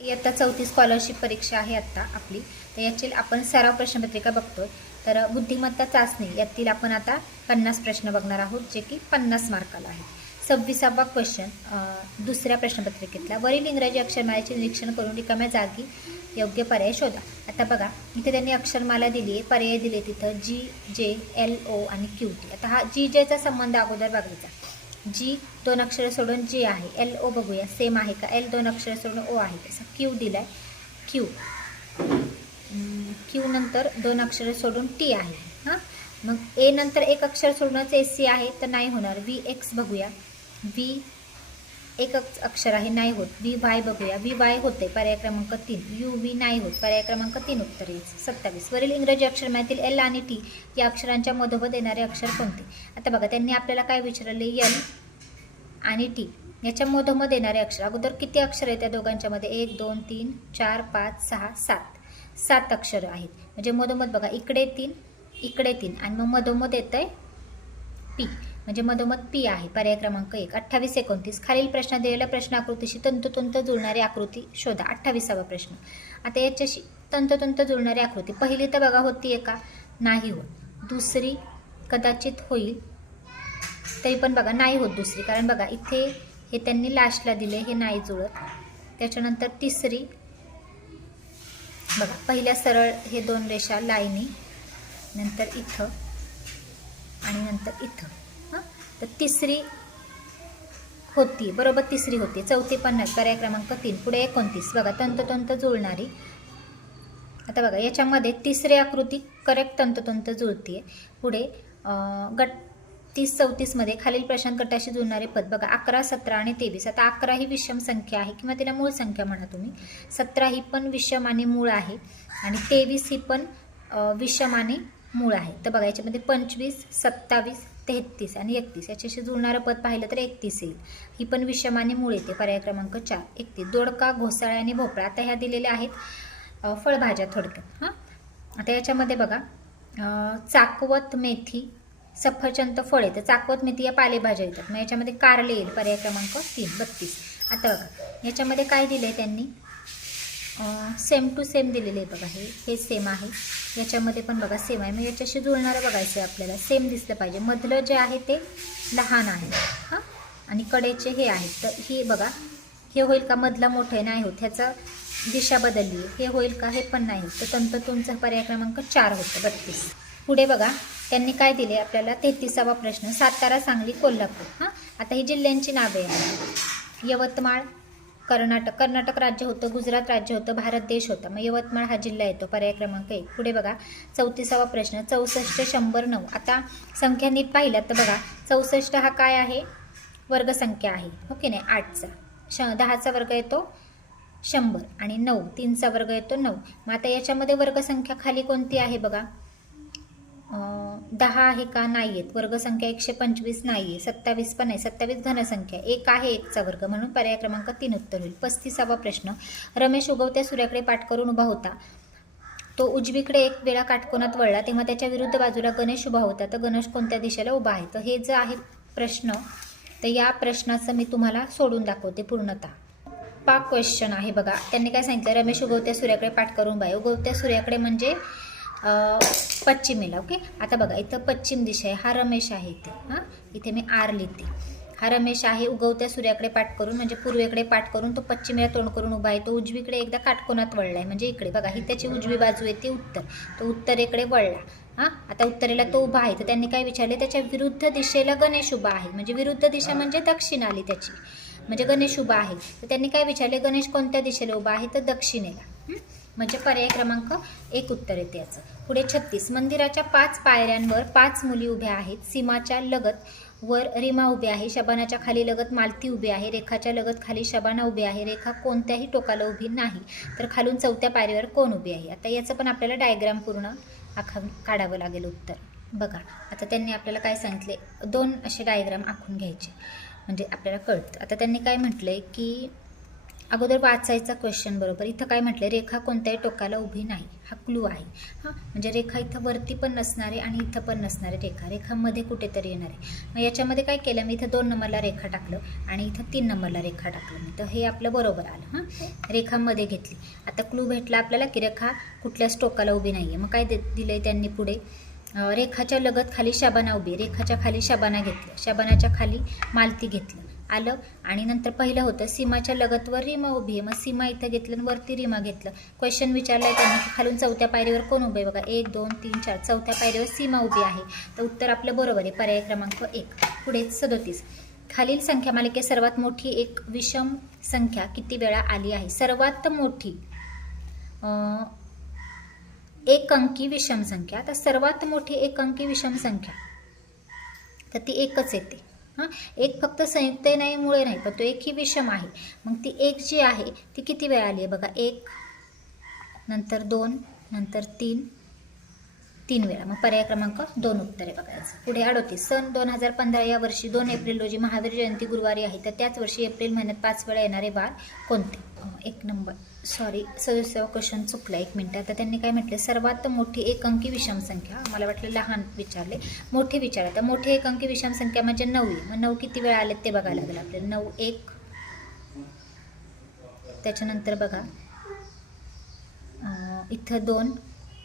इयत्ता 4थी स्कॉलरशिप परीक्षा आहे आत्ता आपली. तर याची आपण सराव प्रश्नपत्रिका बघतोय. तर बुद्धिमत्ता चाचणी यातील आपण आता 50 प्रश्न बघणार आहोत, जे की 50 मार्काला आहे. 26वा क्वेश्चन दुसऱ्या प्रश्नपत्रिकेतला. वरील इंग्रजी अक्षरमालेचे निरीक्षण करून रिकाम्या जागी योग्य पर्याय शोधा. आता बघा, इथे त्यांनी अक्षरमाला दिली आहे, पर्याय दिले तिथं जी, जे, एल, ओ आणि क्यू, टी. आता हा जी जेचा संबंध अगोदर बघायचा. जी 2 अक्षर सोडून जे आहे. एल ओ बघूया सेम आहे का. एल 2 अक्षर सोडून ओ आहे. तसा क्यू दिलाय. क्यू क्यू नंतर 2 अक्षर सोडून टी आहे. हां, मग ए नंतर 1 अक्षर सोडूनच ए सी आहे, तर नाही होणार. व्ही एक्स बघूया. व्ही 1 अक्षर आहे, नाही होत. व्ही वाय बघूया. व्ही वाय होते, पर्याय क्रमांक 3. यू व्ही नाही होत, पर्याय क्रमांक 3 उत्तर येईल. 27. वरील इंग्रजी अक्षरमालेतील एल आणि टी या अक्षरांच्या मधोमध येणारे अक्षर कोणते. आता बघा, त्यांनी आपल्याला काय विचारले. एल आणि टी याच्या मधोमध येणारे अक्षर. अगोदर किती अक्षर आहेत त्या दोघांच्या मध्ये. 1 2 3 4 5 6 7 अक्षर आहेत. म्हणजे मधोमध बघा, इकडे 3 इकडे 3 आणि मग मधोमध येतंय पी, म्हणजे मधोमध पी आहे, पर्याय क्रमांक 1. 28 29. खालील प्रश्न दिलेल्या प्रश्न आकृतीशी तंतोतंत जुळणारी आकृती शोधा. 28वा प्रश्न. आता याच्याशी तंतोतंत जुळणारी आकृती पहिली तर बघा होती का, नाही होत. दुसरी कदाचित होईल, तरी पण बघा नाही होत दुसरी, कारण बघा इथे हे त्यांनी लास्टला दिले, हे नाही जुळत. त्याच्यानंतर तिसरी बघा, पहिल्या सरळ हे 2 रेषा लाईनी, नंतर इथं आणि नंतर इथं. हां, तर तिसरी होती, बरोबर तिसरी होती. चौथी 50, पर्याय क्रमांक 3. पुढे 29 बघा, तंतोतंत जुळणारी. आता बघा याच्यामध्ये तिसरी आकृती करेक्ट तंतोतंत जुळतीये. पुढे गट 30-34 मध्ये खालील प्रश्न गटाशी जुळणारे पद बघा. 11 17 आणि 23. आता 11 ही विषम संख्या आहे किंवा तिला मूळ संख्या म्हणा तुम्ही. 17 ही पण विषम आणि मूळ आहे आणि 23 ही पण विषम आणि मूळ आहे. तर बघा याच्यामध्ये 25 27 33 आणि 31 याच्याशी जुळणारं पद पाहिलं तर 31 येईल. ही पण विषम आणि मूळ येते, पर्याय क्रमांक 4. 31. दोडका, घोसाळा आणि भोपळा. आता ह्या दिलेल्या आहेत फळभाज्या थोडक्यात. हां, आता याच्यामध्ये बघा चाकवत, मेथी, सफरचंद फळ येतं. चाकवत, मेथी या पालेभाज्या येतात. मग याच्यामध्ये कारले येईल, पर्याय क्रमांक 3. 32. आता बघा याच्यामध्ये काय दिलंय त्यांनी, सेम टू सेम दिलेले आहे बघा. हे सेम आहे, याच्यामध्ये पण बघा सेम आहे. मग याच्याशी जुळणारं बघायचं आहे आपल्याला, सेम दिसलं पाहिजे. मधलं जे आहे ते लहान आहे, हां, आणि कडेचे हे आहेत. तर हे बघा, हे होईल का, मधला मोठं आहे, नाही होत. ह्याचं दिशा बदलली आहे, हे होईल का, हे पण नाही होत. तर तंतोतंतचा पर्याय क्रमांक 4 होतं. 32. पुढे बघा त्यांनी काय दिले आपल्याला. 33वा प्रश्न. सातारा, सांगली, कोल्हापूर. हां, आता ही जिल्ह्यांची नावे आहेत. यवतमाळ कर्नाटक राज्य होतं, गुजरात राज्य होतं, भारत देश होता. मग यवतमाळ हा जिल्हा येतो, पर्याय क्रमांक 1. पुढे बघा 34वा प्रश्न. 64 100 9. आता संख्या नीट पाहिल्यात तर बघा 64 हा काय आहे, वर्गसंख्या आहे, हो की नाही. 8चा 10चा वर्ग येतो 100 आणि 9 3चा वर्ग येतो 9. मग आता याच्यामध्ये वर्गसंख्या खाली कोणती आहे बघा. 10 आहे का, नाही आहेत. वर्गसंख्या 125 नाही आहे. 27 पण नाही. 27 घनसंख्या. 1 आहे, 1चा वर्ग, म्हणून पर्याय क्रमांक 3 उत्तर होईल. 35वा प्रश्न. रमेश उगवत्या सूर्याकडे पाठ करून उभा होता. तो उजवीकडे एक वेळा काटकोनात वळला, तेव्हा त्याच्या विरुद्ध बाजूला गणेश उभा होता. तर गणेश कोणत्या दिशेला उभा आहे. तर हे जे आहे प्रश्न, तर या प्रश्नाचं मी तुम्हाला सोडून दाखवते पूर्णतः. क्वेश्चन आहे बघा. त्यांनी काय सांगितलं, रमेश उगवत्या सूर्याकडे पाठ करून उभा आहे. उगवत्या सूर्याकडे म्हणजे पश्चिमेला. ओके, आता बघा इथं पश्चिम दिशा आहे, हा रमेश आहे इथे. हां, इथे मी आर लिहिते. हा रमेश आहे, उगवत्या सूर्याकडे पाठ करून म्हणजे पूर्वेकडे पाठ करून तो पश्चिमेला तोंड करून उभा आहे. तो उजवीकडे एकदा काटकोनात वळला आहे, म्हणजे इकडे बघा ही त्याची उजवी बाजू येते उत्तर. तो उत्तरेकडे वळला. हां, आता उत्तरेला तो उभा आहे. तर त्यांनी काय विचारले, त्याच्या विरुद्ध दिशेला गणेश उभा आहे. म्हणजे विरुद्ध दिशा म्हणजे दक्षिण आली त्याची, म्हणजे गणेश उभा आहे. तर त्यांनी काय विचारले, गणेश कोणत्या दिशेला उभा आहे, तर दक्षिणेला. म्हणजे पर्याय क्रमांक 1 उत्तर येते याचं. पुढे 36. मंदिराच्या 5 पायऱ्यांवर 5 मुली उभ्या आहेत. सीमाच्या लगत वर रीमा उभी आहे. शबानाच्या खाली लगत मालती उभी आहे. रेखाच्या लगत खाली शबाना उभी आहे. रेखा कोणत्याही टोकाला उभी नाही. तर खालून 4थ्या पायरीवर कोण उभी आहे. आता याचं पण आपल्याला डायग्राम पूर्ण आखून काढावं लागेल उत्तर. बघा आता त्यांनी आपल्याला काय सांगितले, 2 असे डायग्राम आखून घ्यायचे म्हणजे आपल्याला कळतं. आता त्यांनी काय म्हटलंय की अगोदर वाचायचा क्वेश्चन बरोबर. इथं काय म्हटलं, रेखा कोणत्याही टोकाला उभी नाही, हा क्लू आहे. हां, म्हणजे रेखा इथं वरती पण नसणार आहे आणि इथं पण नसणार आहे रेखा, रेखामध्ये कुठेतरी येणार आहे. मग याच्यामध्ये काय केलं मी, इथं 2 नंबरला रेखा टाकलं आणि इथं 3 नंबरला रेखा टाकलं मी, तर हे आपलं बरोबर आलं. हां, रेखामध्ये घेतली. आता क्लू भेटला आपल्याला की रेखा कुठल्याच टोकाला उभी नाही आहे. मग काय दिलं आहे त्यांनी पुढे, रेखाच्या लगत खाली शाबाना उभी, रेखाच्या खाली शाबाना घेतलं, शाबानाच्या खाली मालती घेतलं, आलं. आणि नंतर पहिलं होतं सीमाच्या लगतवर रीमा उभी आहे, मग सीमा इथं घेतलं आणि वरती रीमा घेतलं. क्वेश्चन विचारलाय त्यांनी की खालून 4थ्या पायरीवर कोण उभे आहे, बघा 1 2 3 4, 4थ्या पायरीवर सीमा उभी आहे, तर उत्तर आपलं बरोबर आहे, पर्याय क्रमांक 1. पुढे 37, खालील संख्या मालिकेत सर्वात मोठी एक विषम संख्या किती वेळा आली आहे. सर्वात मोठी एक अंकी विषम संख्या, तर सर्वात मोठी एक अंकी विषम संख्या तर ती एकच येते. हां, एक फक्त संयुक्त नाही, मुळे नाही, पण तो एक ही विषम आहे. मग ती एक जी आहे ती किती वेळा आली आहे, बघा 1 नंतर 2 नंतर 3 वेळा, मग पर्याय क्रमांक 2 उत्तरे बघायचं. पुढे 38, सन 2015 या वर्षी 2 एप्रिल रोजी महावीर जयंती गुरुवारी आहे, तर त्याच वर्षी एप्रिल महिन्यात 5 वेळा येणारे वार कोणते. 1 नंबर, सॉरी 67 क्वेश्चन चुकला, 1 मिनिट. आता त्यांनी काय म्हटलं, सर्वात मोठी एक अंकी विषम संख्या, मला वाटलं लहान विचारले, मोठी विचारले. तर मोठी एक अंकी विषम संख्या म्हणजे 9 आहे. मग 9 किती वेळा आलेत ते बघायला लागेल आपल्याला. 9 1, त्याच्यानंतर बघा इथं 2,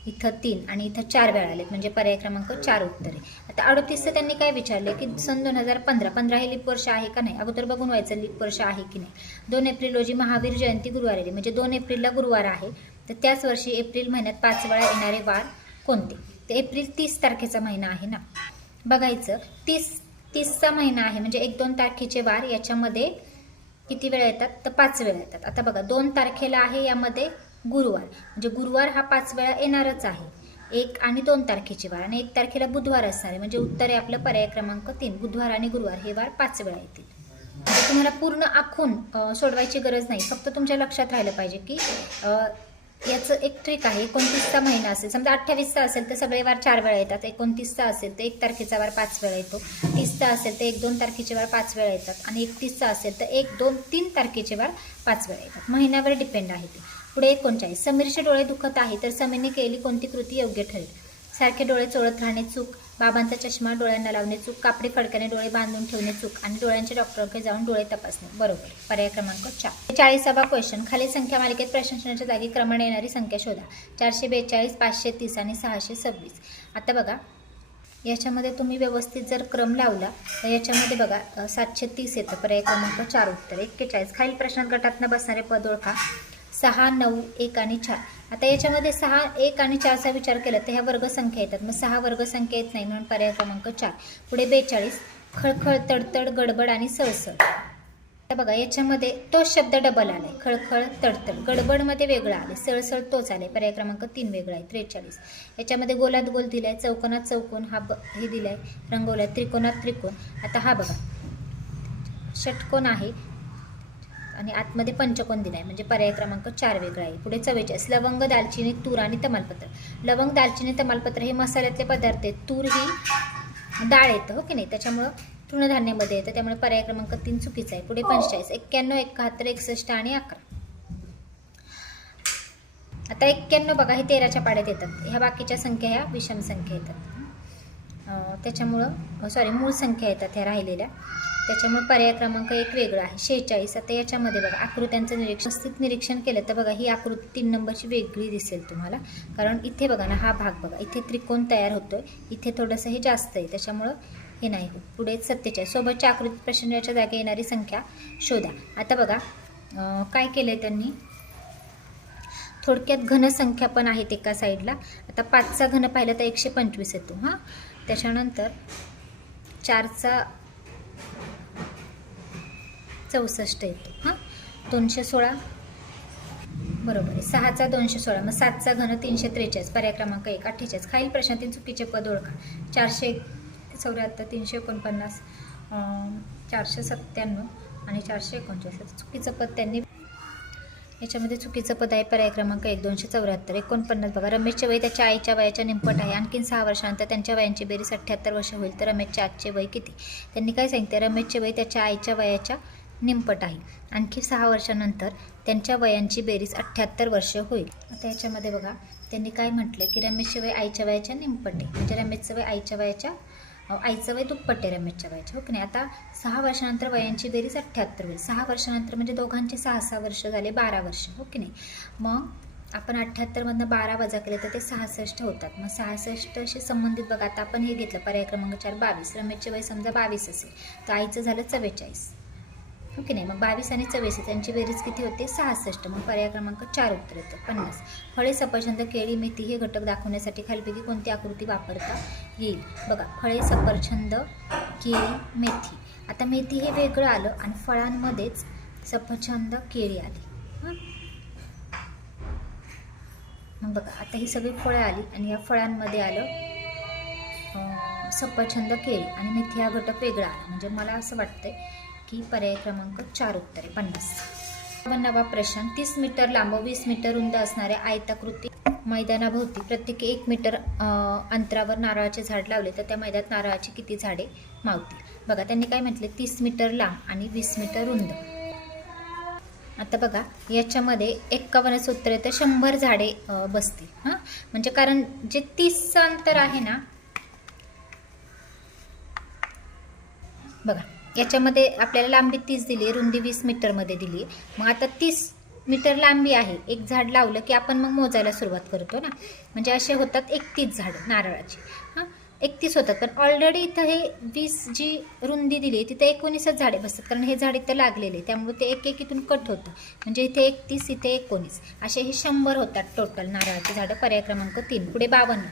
इथं 3 आणि इथं 4 वेळा आलेत, म्हणजे पर्याय क्रमांक 4 उत्तरे. आता 38चं त्यांनी काय विचारले की सन 2015 हे लीप वर्ष आहे का नाही, अगोदर बघून व्हायचं लीप वर्ष आहे की नाही. 2 एप्रिल रोजी महावीर जयंती गुरुवारी आली, म्हणजे 2 एप्रिलला गुरुवार आहे, तर त्याच वर्षी एप्रिल महिन्यात 5 वेळा येणारे वार कोणते. तर एप्रिल 30 तारखेचा महिना आहे ना, बघायचं 30चा महिना आहे, म्हणजे 1-2 तारखेचे वार याच्यामध्ये किती वेळा येतात, तर 5 वेळा येतात. आता बघा 2 तारखेला आहे, यामध्ये गुरुवार, म्हणजे गुरुवार हा 5 वेळा येणारच आहे. 1 आणि 2 तारखेचे वार आणि 1 तारखेला बुधवार असणार आहे, म्हणजे उत्तर आहे आपलं पर्याय क्रमांक 3. बुधवार आणि गुरुवार हे वार 5 वेळा येतील. म्हणजे तुम्हाला पूर्ण आखून सोडवायची गरज नाही, फक्त तुमच्या लक्षात राहिलं पाहिजे की याचं एक ट्रिक आहे. 29चा महिना असेल, समजा 28चा असेल तर सगळे वार 4 वेळा येतात, 29चा असेल तर 1 तारखेचा वार 5 वेळा येतो, 30चा असेल तर 1-2 तारखेचे वार 5 वेळा येतात आणि 31चा असेल तर 1-2-3 तारखेचे वार 5 वेळा येतात. महिन्यावर डिपेंड आहे ते. पुढे 39, समीरचे डोळे दुखत आहे, तर समीरने केलेली कोणती कृती योग्य ठरेल. सारखे डोळे चोळत राहणे चूक, बाबांचा चष्मा डोळ्यांना लावणे चूक, कापडी फडक्याने डोळे बांधून ठेवणे चूक आणि डोळ्यांच्या डॉक्टरकडे जाऊन डोळे तपासणे बरोबर. पर्याय क्रमांक 4. 40वा क्वेश्चन, खालील संख्या मालिकेत प्रश्नाच्या जागी क्रमाने येणारी संख्या शोधा. 442, 530 आणि 626. आता बघा याच्यामध्ये तुम्ही व्यवस्थित जर क्रम लावला तर याच्यामध्ये बघा 730 येतं, पर्याय क्रमांक 4 उत्तर. 41, खालील प्रश्नात गटातनं बसणारे पद ओळखा. 6, 9, 1 आणि 4. आता याच्यामध्ये 6, 1 आणि 4चा विचार केला तर ह्या वर्गसंख्या येतात, मग 6 वर्गसंख्या येत नाही, म्हणून पर्याय क्रमांक 4. पुढे 42, खळखळ, तडतड, गडबड आणि सळसळ. आता बघा याच्यामध्ये तोच शब्द डबल आलाय, खळखळ, तडतड. गडबडमध्ये वेगळं आले, सळसळ तोच आलाय, पर्याय क्रमांक 3 वेगळा आहे. 43, याच्यामध्ये गोलात गोल दिलाय, चौकोनात चौकोन हा हे दिलाय, रंगवलाय, त्रिकोणात त्रिकोण. आता हा बघा षटकोन आहे आणि आतमध्ये पंचकोन दिलाय, म्हणजे पर्याय क्रमांक 4 वेगळा आहे. पुढे 44, लवंग, दालचिनी, तूर आणि तमालपत्र. लवंग, दालचिनी, तमालपत्र हे मसाल्यातले पदार्थ आहेत, तूर ही डाळ येतं, हो की नाही, त्याच्यामुळं तृणधान्यामध्ये येतं, त्यामुळे पर्याय क्रमांक 3 चुकीचा आहे. पुढे 45, 91, 71, 61 आणि 11. आता 91 बघा हे 13च्या पाड्यात येतात, ह्या बाकीच्या संख्या ह्या विषम संख्या येतात, त्याच्यामुळं सॉरी मूळ संख्या येतात ह्या राहिलेल्या, त्याच्यामुळे पर्याय क्रमांक 1 वेगळा आहे. 46, आता याच्यामध्ये बघा आकृत्यांचं निरीक्षण केलं तर बघा ही आकृती 3 नंबरची वेगळी दिसेल तुम्हाला, कारण इथे बघा ना हा भाग बघा, इथे त्रिकोण तयार होतोय, इथे थोडंसं हे जास्त आहे, त्याच्यामुळं हे नाही होत. पुढे 47, सोबतच्या आकृतीत प्रश्नाच्या जागी येणारी संख्या शोधा. आता बघा काय केलंय त्यांनी, थोडक्यात घनसंख्या पण आहेत एका साईडला. आता 5चा घन पाहिलं तर 125 येतो, हां. त्याच्यानंतर 4चा 64 येतो, हां. 216 बरोबर आहे. 6चा 216, मग 7चा घन 343, पर्याय क्रमांक 1. 48, खालील प्रश्नातील चुकीचे पद ओळखा. 474, 349, 497 आणि 449. चुकीचं पद त्यांनी याच्यामध्ये चुकीचं पद आहे पर्याय क्रमांक 1. 274. 49 बघा, रमेशचे वय त्याच्या आईच्या वयाच्या निमपट आहे, आणखीन 6 वर्षानंतर त्यांच्या वयांची बेरीज 78 वर्ष होईल, तर रमेशचे आजचे वय किती. त्यांनी काय सांगितलं, रमेशचे वय त्याच्या आईच्या वयाच्या निमपट आहे. आणखी 6 वर्षानंतर त्यांच्या वयांची बेरीज 78 वर्ष होईल. आता याच्यामध्ये बघा त्यांनी काय म्हटलं की रमेशचे वय आईच्या वयाच्या निमपट आहे. म्हणजे रमेशचं वय आईचं वय दुप्पट आहे रमेशच्या वयाच्या, हो की नाही. आता 6 वर्षानंतर वयांची बेरीज 78 होईल. 6 वर्षानंतर म्हणजे दोघांचे 6 वर्ष झाले, 12 वर्ष, हो की नाही. मग आपण 78मधनं 12 वजा केले तर ते 66 होतात. मग 66शी संबंधित बघा आता आपण हे घेतलं पर्याय क्रमांक 4 22. रमेशचे वय समजा 22 असेल तर आईचं झालं 44, हो की नाही. मग 22 आणि 44 त्यांची बेरीज किती होते 66. मग पर्याय क्रमांक 4 उत्तर येतं 50. फळे, सफरचंद, केळी, मेथी हे घटक दाखवण्यासाठी खालीलपैकी कोणती आकृती वापरता येईल. बघा फळे, सफरचंद, केळी, मेथी. आता मेथी हे वेगळं आलं आणि फळांमध्येच सफरचंद, केळी आली. मग बघा आता ही सगळी फळं आली आणि या फळांमध्ये आलं सफरचंद, केळी आणि मेथी हा घटक वेगळा आला. म्हणजे मला असं वाटतंय की पर्याय क्रमांक 4 उत्तर आहे 50. 52वा प्रश्न. 30 मीटर लांब 20 मीटर रुंद असणाऱ्या आयताकृती मैदानाभोवती प्रत्येकी 1 मीटर अंतरावर नारळाचे झाड लावले तर त्या मैदानात नारळाची किती झाडे मावतील. बघा त्यांनी काय म्हटले 30 मीटर लांब आणि 20 मीटर रुंद. आता बघा याच्यामध्ये 51चं उत्तर येतं 100 झाडे बसतील. हां म्हणजे कारण जे 30चं अंतर आहे ना, बघा याच्यामध्ये आपल्याला लांबी 30 दिली, रुंदी 20 मीटरमध्ये दिली. मग आता 30 मीटर लांबी आहे, एक झाड लावलं की आपण मग मोजायला सुरुवात करतो ना. म्हणजे असे होतात 31 झाडं नारळाची. हां 31 होतात. पण ऑलरेडी इथं हे 20 जी रुंदी दिली आहे तिथे 19च झाडे बसतात, कारण हे झाड इथं लागलेले त्यामुळे ते एक इथून कट होतं. म्हणजे इथे 31 इथे 19 असे हे 100 होतात टोटल नारळाची झाडं. पर्याय क्रमांक 3. पुढे 52.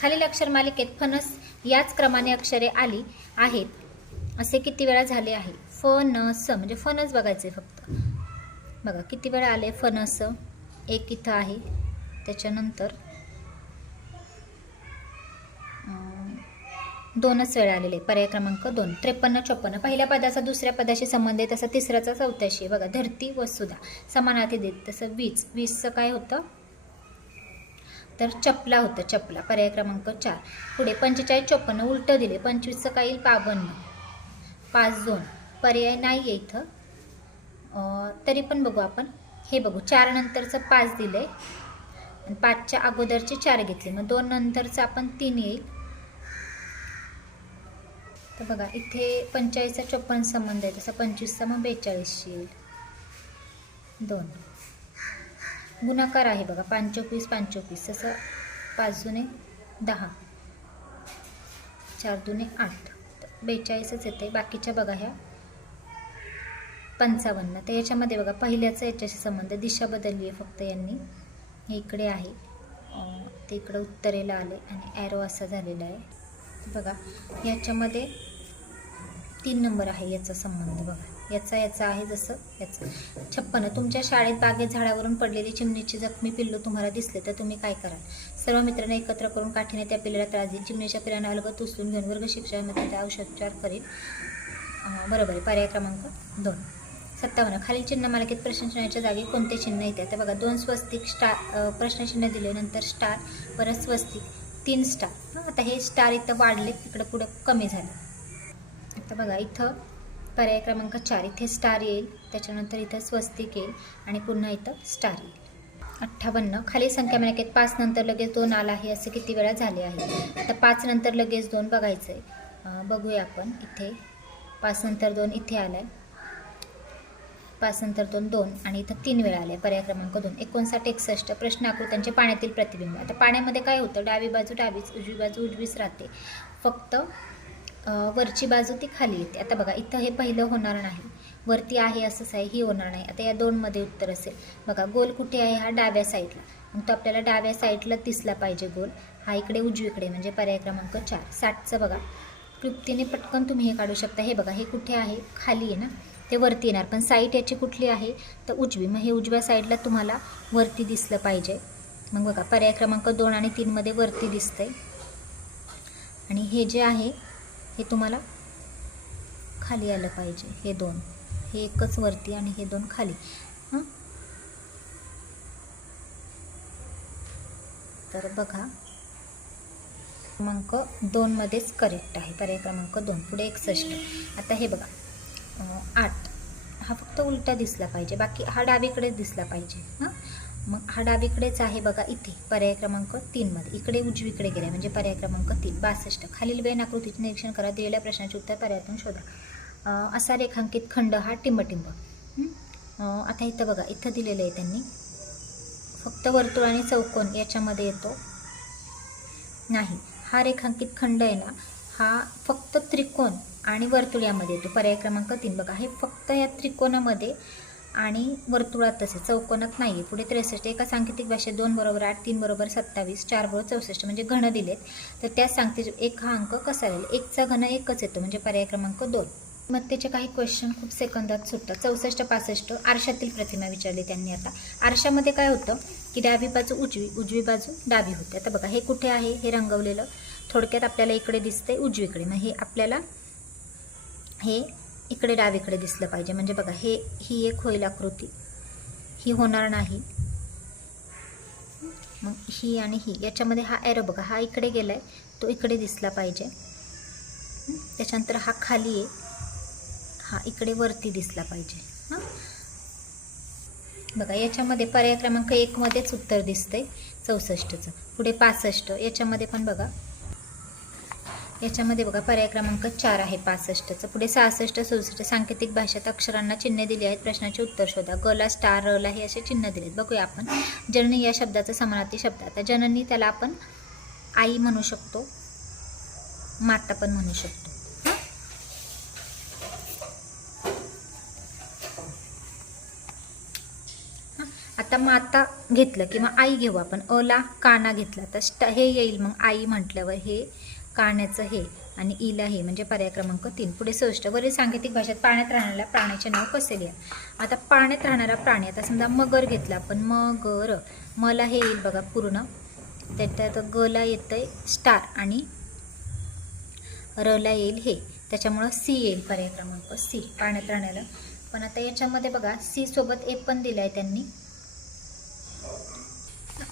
खालील अक्षर मालिकेत फणस याच क्रमाने अक्षरे आली आहेत असे किती वेळा झाले आहे. फणस म्हणजे फणस बघायचे फक्त. बघा किती वेळा आले फणस. एक इथं आहे, त्याच्यानंतर 2च वेळा आलेले. पर्याय क्रमांक 2. 53, 54. पहिल्या पदाचा दुसऱ्या पदाशी संबंध आहे तसा तिसऱ्याचा चौथ्याशी. बघा धरती वसुधा समानार्थी देत तसं 20चं काय होतं तर चपला होतं, चपला. पर्याय क्रमांक 4. पुढे 45, 54 उलटं दिले. 25चं काय येईल 52. 5, 2 पर्याय नाही आहे इथं. तरी पण बघू आपण हे बघू. 4 नंतरचं 5 दिलंय आणि 5च्या अगोदरचे 4 घेतले. मग 2 नंतरचं आपण 3 येईल. तर बघा इथे 45चा 54 संबंध आहे तसा 25चा मग 42 येईल. 2 गुणाकार आहे बघा 5 चौक 20, 5 चौक 20 तसं 5 दुने 10, 4 दुने 8 42च येते. बाकीच्या बघा ह्या 55. तर याच्यामध्ये बघा पहिल्याचा याच्याशी संबंध, दिशा बदलली आहे फक्त यांनी. हे इकडे आहे ते इकडं उत्तरेला आले आणि ॲरो असा झालेला आहे. बघा याच्यामध्ये 3 नंबर आहे याचा संबंध. बघा याचा आहे जसं याचं. 56. तुमच्या शाळेत बागेत झाडावरून पडलेली चिमणीची जखमी पिल्लू तुम्हाला दिसले तर तुम्ही काय कराल. सर्व मित्रांना एकत्र करून काठीने त्या पिल्लाला त्रास देईल. चिमणीच्या पिल्लांना अलगत उचलून घेऊन वर्ग शिक्षकामध्ये त्या औषधोपचार करेल. बरोबर आहे. पर्याय क्रमांक 2. 57. खालील चिन्ह मालिकेत प्रश्नचिन्हाच्या जागी कोणते चिन्ह येते. आता बघा 2 स्वस्तिक, स्टार, प्रश्नचिन्ह दिले, नंतर स्टार, परत स्वस्तिक, 3 स्टार. आता हे स्टार इथं वाढले, तिकडं पुढं कमी झाले. आता बघा इथं पर्याय क्रमांक 4 इथे स्टार येईल, त्याच्यानंतर इथं स्वस्तिक येईल आणि पुन्हा इथं स्टार येईल. 58. खालील संख्या मालिकेत 5 नंतर लगेच 2 आला आहे असे किती वेळा झाले आहे. आता 5 नंतर लगेच 2 बघायचं आहे. बघूया आपण. इथे 5 नंतर 2 इथे आलं आहे, 5 नंतर 2 आणि इथं 3 वेळा आले. पर्याय क्रमांक 2. 59, 61. प्रश्न आकृत्यांचे पाण्यातील प्रतिबिंब. आता पाण्यामध्ये काय होतं, डावी बाजू डावीच, उजवी बाजू उजवीच राहते, फक्त वरची बाजू ती खाली येते. आता बघा इथं हे पहिलं होणार नाही, वरती आहे असंच आहे, ही होणार नाही. आता या 2 मध्ये उत्तर असेल. बघा गोल कुठे आहे, हा डाव्या साईडला, मग तो आपल्याला डाव्या साईडला दिसला पाहिजे गोल. हा इकडे उजवीकडे म्हणजे पर्याय क्रमांक 4. 60चं बघा क्लुप्तीने पटकन तुम्ही हे काढू शकता. हे बघा हे कुठे आहे, खाली आहे ना, ते वरती येणार, पण साईड याची कुठली आहे तर उजवी, मग हे उजव्या साईडला तुम्हाला वरती दिसलं पाहिजे. मग बघा पर्याय क्रमांक 2 आणि 3 मध्ये वरती दिसतंय आणि हे जे आहे हे तुम्हाला खाली आलं पाहिजे. हे 2, हे एकच वरती आणि हे 2 खाली. तर बघा क्रमांक 2 मध्येच करेक्ट आहे, पर्याय क्रमांक 2. पुढे 61. आता हे बघा 8 हा फक्त उलटा दिसला पाहिजे, बाकी हा डावीकडेच दिसला पाहिजे. हां, मग हा डावीकडेच आहे बघा इथे पर्याय क्रमांक 3 मध्ये. इकडे उजवीकडे गेला म्हणजे पर्याय क्रमांक 3. 62. खालील वेन आकृतीचे निरीक्षण करा, दिलेल्या प्रश्नाचे उत्तर पर्यायातून शोधा. असा रेखांकित खंड हा टिंबटिंब. आता इथं बघा, इथं दिलेलं आहे त्यांनी फक्त वर्तुळ आणि चौकोन याच्यामध्ये येतो नाही. हा रेखांकित खंड आहे ना, हा फक्त त्रिकोण आणि वर्तुळ यामध्ये येतो. पर्याय क्रमांक 3 बघा, हे फक्त या त्रिकोणामध्ये आणि वर्तुळातच आहे, चौकोनात नाही आहे. पुढे 63. एका सांकेतिक भाषेत 2 बरोबर 8, 3 बरोबर 27, 4 बरोबर 64 म्हणजे घन दिलेत. तर त्याच सांगते एक हा अंक कसा येईल. 1चा घन 1च येतो म्हणजे पर्याय क्रमांक 2. मग त्याचे काही क्वेश्चन खूप सेकंदात सुटतात. 64, 65 आरशातील प्रतिमा विचारली त्यांनी. आता आरशामध्ये काय होतं की डावी बाजू उजवी, उजवी बाजू डावी होते. आता बघा हे कुठे आहे, हे रंगवलेलं थोडक्यात आपल्याला इकडे दिसतंय उजवीकडे. मग हे आपल्याला हे इकडे डावीकडे दिसलं पाहिजे. म्हणजे बघा ही एक होईल आकृती, ही होणार नाही. मग ही आणि ही याच्यामध्ये हा एरो बघा, हा इकडे गेलाय, तो इकडे दिसला पाहिजे. त्याच्यानंतर हा खाली आहे, हा इकडे वरती दिसला पाहिजे. हां, बघा याच्यामध्ये पर्याय क्रमांक 1 मध्येच उत्तर दिसतंय 64चं. पुढे 65 याच्यामध्ये पण बघा, याच्यामध्ये बघा पर्याय क्रमांक 4 आहे 65चं. पुढे 66, 67 सांकेतिक भाषेत अक्षरांना चिन्हे दिली आहेत, प्रश्नाचे उत्तर शोधा. गला, स्टार, रला हे असे चिन्ह दिलेत. बघूया आपण. जननी या शब्दाचा समानार्थी शब्द. आता जननी त्याला आपण आई म्हणू शकतो, माता पण म्हणू शकतो. आता माता घेतलं किंवा आई घेऊ आपण. अला काना घेतला तर हे येईल मग आई म्हटल्यावर हे काण्याचं हे आणि इला हे म्हणजे पर्याय क्रमांक 3. पुढे 66. वरील सांकेतिक भाषेत पाण्यात राहणाऱ्या प्राण्याचे नाव कसे लिहा. आता पाण्यात राहणारा प्राणी, आता समजा मगर घेतला आपण, मगर, मला हे येईल बघा पूर्ण, त्याच्यात गला येतंय स्टार आणि रला येईल हे, त्याच्यामुळं सी येईल पर्याय क्रमांक सी पाण्यात राहणारा. पण आता याच्यामध्ये बघा सी सोबत ए पण दिलं आहे त्यांनी,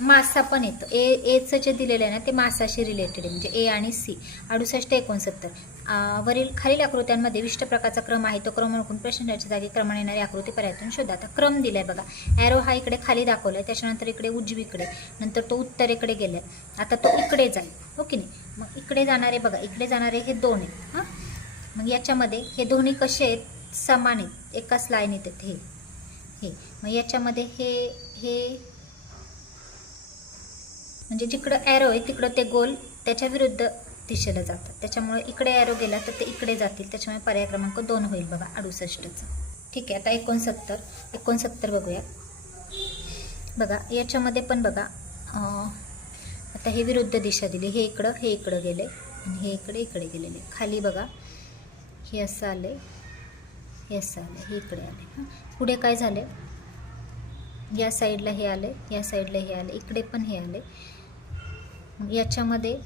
मासा पण येतं. एचं जे दिलेलं आहे ना ते मासाशी रिलेटेड आहे म्हणजे ए आणि सी. 68, 69 वरील खालील आकृत्यांमध्ये विशिष्ट प्रकारचा क्रम आहे, तो क्रम ओळखून प्रश्नाच्या जागी क्रमाने येणारी आकृती पर्यायातून शोधा. आता क्रम दिलाय बघा, ॲरो हा इकडे खाली दाखवलाय, त्याच्यानंतर इकडे उजवीकडे, नंतर तो उत्तरेकडे गेलाय, आता तो इकडे जाईल. हो की नाही. मग इकडे जाणारे बघा, इकडे जाणारे हे 2 आहेत. हां, मग याच्यामध्ये हे दोन्ही कसे आहेत, समान आहेत, एकाच लाईनीत आहेत हे. मग याच्यामध्ये हे म्हणजे जिकडं ॲरो आहे तिकडं ते गोल त्याच्या विरुद्ध दिशेला जातात, त्याच्यामुळे इकडे ॲरो गेला तर ते इकडे जातील, त्याच्यामुळे पर्याय क्रमांक 2 होईल बघा 68चं. ठीक आहे. आता 69 बघूया. बघा याच्यामध्ये पण बघा, आता हे विरुद्ध दिशा दिली, हे इकडं गेले आणि हे इकडे गेलेले. खाली बघा हे असं आले, हे असं आले, हे इकडे आले. पुढे काय झाले, या साईडला हे आले, या साईडला हे आले, इकडे पण हे आले. याच्यामध्ये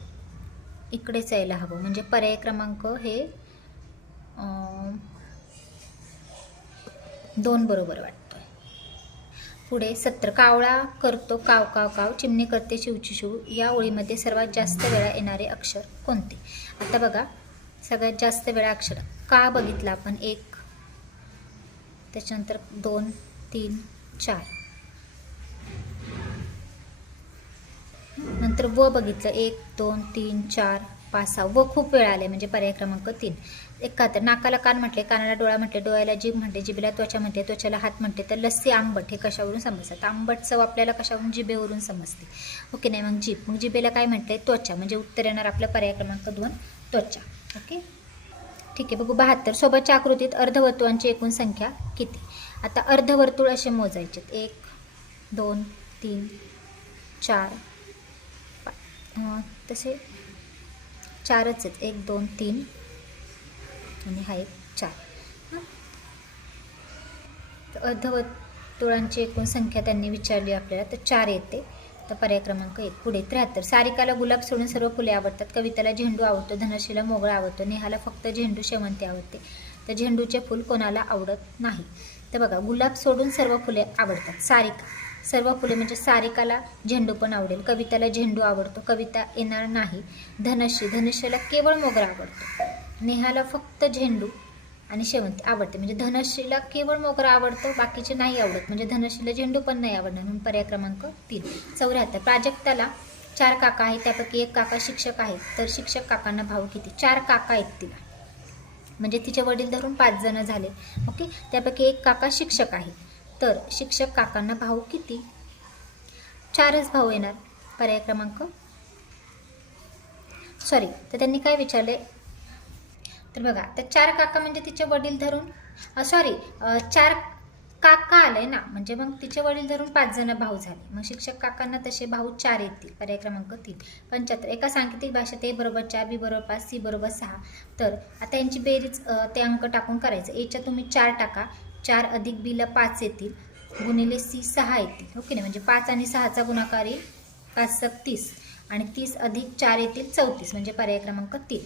इकडेच यायला हवं म्हणजे पर्याय क्रमांक हे 2 बरोबर वाटतोय. पुढे 70. कावळा करतो काव काव काव, चिमणी करते शिवची शिव, या ओळीमध्ये सर्वात जास्त वेळा येणारे अक्षर कोणते. आता बघा सगळ्यात जास्त वेळा अक्षर का बघितलं आपण, 1, त्याच्यानंतर 2, 3, 4, नंतर व बघितलं 1, 2, 3, 4, 5, 6 व खूप वेळा आले म्हणजे पर्याय क्रमांक 3. 71. नाकाला कान म्हटले, कानाला डोळा म्हटले, डोळ्याला जीभ म्हटले, जिभेला त्वचा म्हटले, त्वचाला हात म्हटले, तर लस्सी आंबट हे कशावरून समजतात. आंबट चव आपल्याला कशावरून, जिभेवरून समजते. ओके नाही. मग जीभ, मग जिभेला काय म्हटले, त्वचा, म्हणजे उत्तर येणार आपलं पर्याय क्रमांक 2 त्वचा. ओके ठीक आहे. बघू 72. सोबतच्या आकृतीत अर्धवर्तुळांची एकूण संख्या किती. आता अर्धवर्तुळ असे मोजायचे 1, 2, 3, 4, तसे 4च आहेत, 1, 2, 3 आणि हा एक 4. तर अर्धवर्तुळांची एकूण संख्या त्यांनी विचारली आपल्याला, तर 4 येते, तर पर्याय क्रमांक 1. पुढे 73. सारिकाला गुलाब सोडून सर्व फुले आवडतात, कविताला झेंडू आवडतो, धनश्रीला मोगळा आवडतो, नेहाला फक्त झेंडू शेवंती आवडते, तर झेंडूचे फूल कोणाला आवडत नाही. तर बघा गुलाब सोडून सर्व फुले आवडतात, सारिका, सर्व फुले म्हणजे सारिकाला झेंडू पण आवडेल, कविताला झेंडू आवडतो, कविता येणार नाही. धनश्रीला केवळ मोगरा आवडतो, नेहाला फक्त झेंडू आणि शेवंती आवडते. म्हणजे धनश्रीला केवळ मोगरा आवडतो, बाकीचे नाही आवडत. म्हणजे धनश्रीला झेंडू पण नाही आवडणार, म्हणून पर्याय क्रमांक 3. 74. प्राजक्ताला 4 काका आहेत, त्यापैकी 1 काका शिक्षक आहेत, तर शिक्षक काकांना भाऊ किती? 4 काका आहेत तिला, म्हणजे तिचे वडील धरून 5 जण झाले. ओके, त्यापैकी 1 काका शिक्षक आहे, तर शिक्षक काकांना भाऊ किती? 4च भाऊ येणार. पर्याय क्रमांक तर त्यांनी काय विचारले, तर बघा, तर 4 काका म्हणजे तिचे वडील धरून 4 काका आलंय ना, म्हणजे मग तिचे वडील धरून 5 जण भाऊ झाले. मग शिक्षक काकांना तसे भाऊ 4 येतील. पर्याय क्रमांक 3. 75. एका सांकेतिक भाषेत A बरोबर 4, B बरोबर 5, C बरोबर 6. तर आता यांची बेरीज ते अंक टाकून करायचं. Aच्या तुम्ही 4 टाका, 4 अधिक Bला 5 येतील, गुणिले C 6 येतील. ओके ना, म्हणजे 5 आणि 6चा गुणाकार येईल 5 × 30 आणि 30 अधिक 4 येतील 34, म्हणजे पर्याय क्रमांक 3.